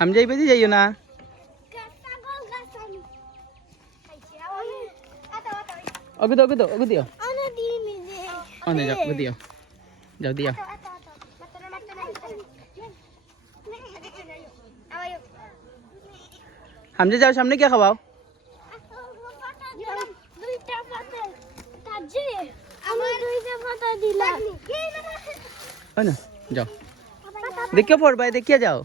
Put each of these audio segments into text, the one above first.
হামজা এই বাজে যাইও না ওকে দাও ওকে দিও অনে যাও ওকে দিও যাও দিও হামজা যাও সামনে কে খাওয়াও না যাও দেখিও পড় ভাই দেখিয়া যাও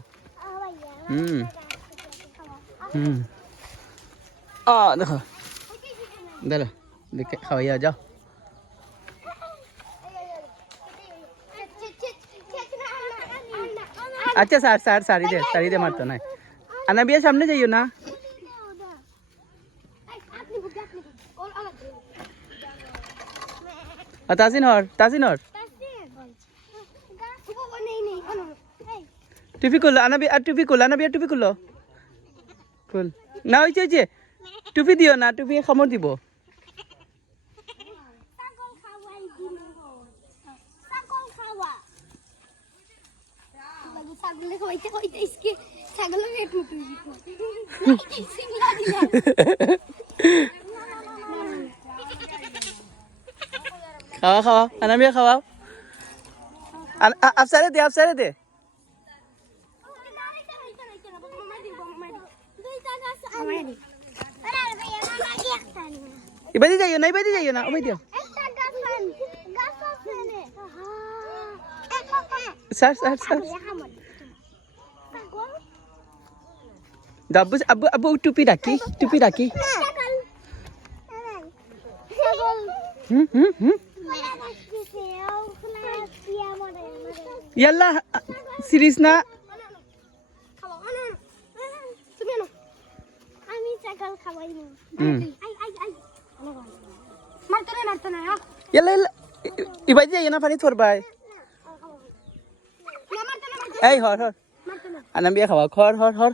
দেখো দাঁড়া দেখে খাওয়াইয়া যাও আচ্ছা সারি দে মারতো না আনা বিয়ে সামনে যাইও না তাসিন হর টুপি খুললো আনাবি আর টুপি খুললো খুল না হয়েছে টুপি দিও না টুপি খামর দিব খাওয়া আনাবিয়া খাওয়াও আফসারে দে ইবাদি যাইও না ওই দিও স্যার আব্বু টুপি রাখি ইয়াল্লা সিরিজ না ইবাদি যাইও না পানি থর ভাই এই হর আনাবিয়া খাওয়া হর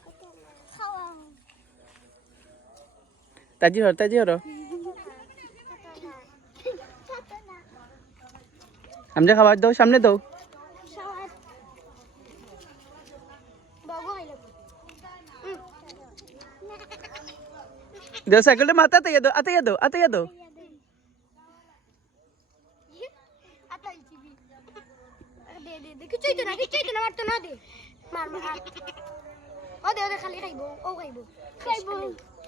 তাজি হর হামজা খাবার দাও সামনে দাও দাও সাইকেলটা মাথা আতে দাও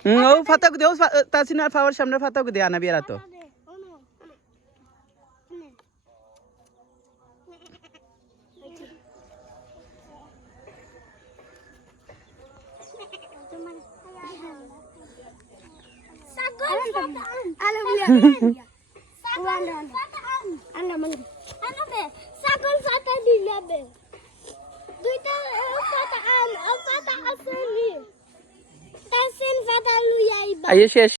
ও ফাতাক দেও তাসিনা ফাওয়ার সামনে ফাতাক দে আনা বিয়ারা তো আইয়ে শেষ